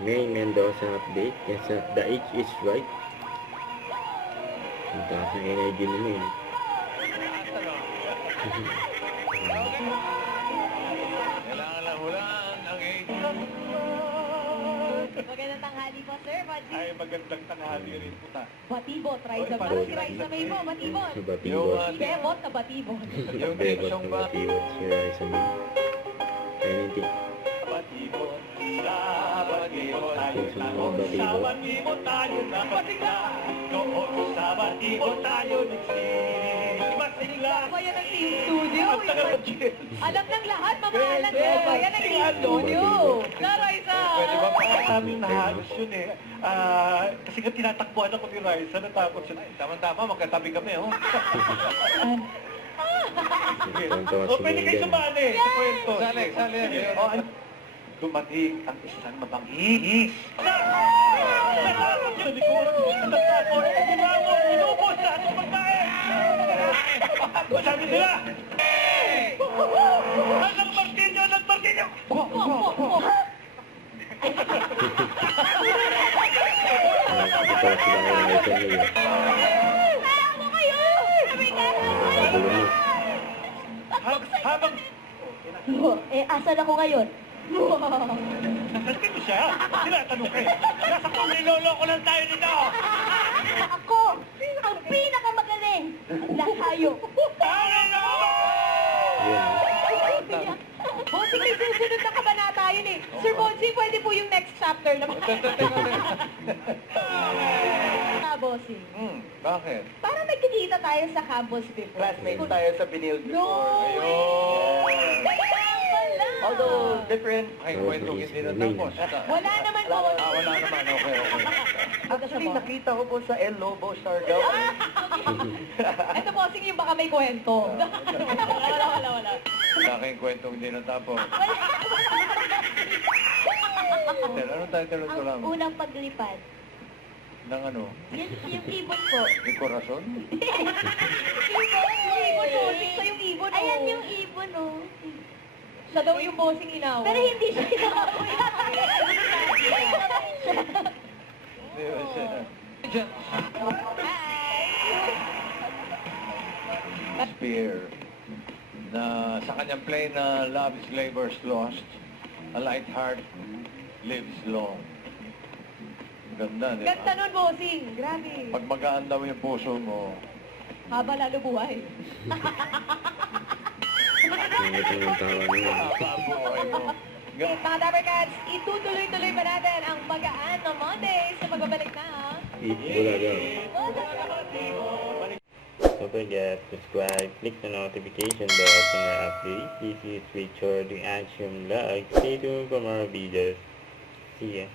May Mendoza update. Yes, the H is right. Ang taas ng energy nila yun. Kailangan lang hulaan ang Magandang tanghali po, sir. Ay, magandang tanghali rin po ta. Batibot, Rise Oy, of parang Si Rise May mo, Batibot. Batibot. Yung, Bebot na Batibot. Yung Bebot teksong ng ba? Batibot. Si Raisa May. Anything. Batibot, sa batibot tayo na. Batibot. Sa batibot tayo na. Masigla. Noon sa batibot tayo nagsinig. Masigla. Ba yan ang team studio? Ang tagal ng chill. Alam ng lahat, mamahalan ko ba? Yan ang team studio. Na, Raisa. Pwede ba namin nahalos yun eh. Kasi nga tinatakbuhan ako ni Raisa, natapos yun. Tama-tama, magkatabi kami, oh. Sige. Tonto O, si pwede kayo Minggan. sumali sa kwento. Sali. O, dumating ang isang mabangis. Natakot yun, di ko natakot. Gumamo, inubos sa atong pagkain. Sabi nila, hanggang martilyo, nagmartilyo. Nakakita sila ngayon ng Raisa May. Ako kayo! Sabi ka! Nakakagulo mo. Habang asan ako ngayon? nasalpin mo siya, tinatanong kayo. Nasa kung niloloko lang tayo nito. Ako! Ang pinakamagaling! Lahayo! Yun. Bossing, may susunod na kabanata yun eh. Sir Bossing, pwede po yung next chapter naman. Bossing. Bakit? Parang nagkikita tayo sa campus before. Classmates tayo sa Binil No before. way! Kaya pala! Although different. Ay, kwentong hindi natapos. Wala naman po. Wala naman. Okay. Actually, nakita ko po sa El Lobo, Siargao. Ito Bossing yung baka may kwento. Wala. Wala kayong kwentong hindi natapos. Anong title ito lang? Unang paglipad. Ng ano? Yung ibon po. Yung corazon? Yung ibon, Bossing. Sa yung ibon, oh. Ayan yung ibon, oh. Siya daw yung Bossing inaw. Pero hindi siya inaaway. Hindi ba siya? Spear na sa kanyang play na Love is Labor's Lost, a light heart lives long. Ganda, di Ganda ba? nun, Bossing. Grabe. Pag magaan daw yung puso mo, Haba lalo buhay. Tingnan yung tawa niya. haba ang buhay mo. Mga Dabarcats, itutuloy-tuloy pa natin ang magaan na Monday sa pagbabalik na. Eat Bulaga. Don't forget, subscribe, click the notification bell for more updates. This is Richard, the Action Vlog. Stay tuned for more videos. See ya.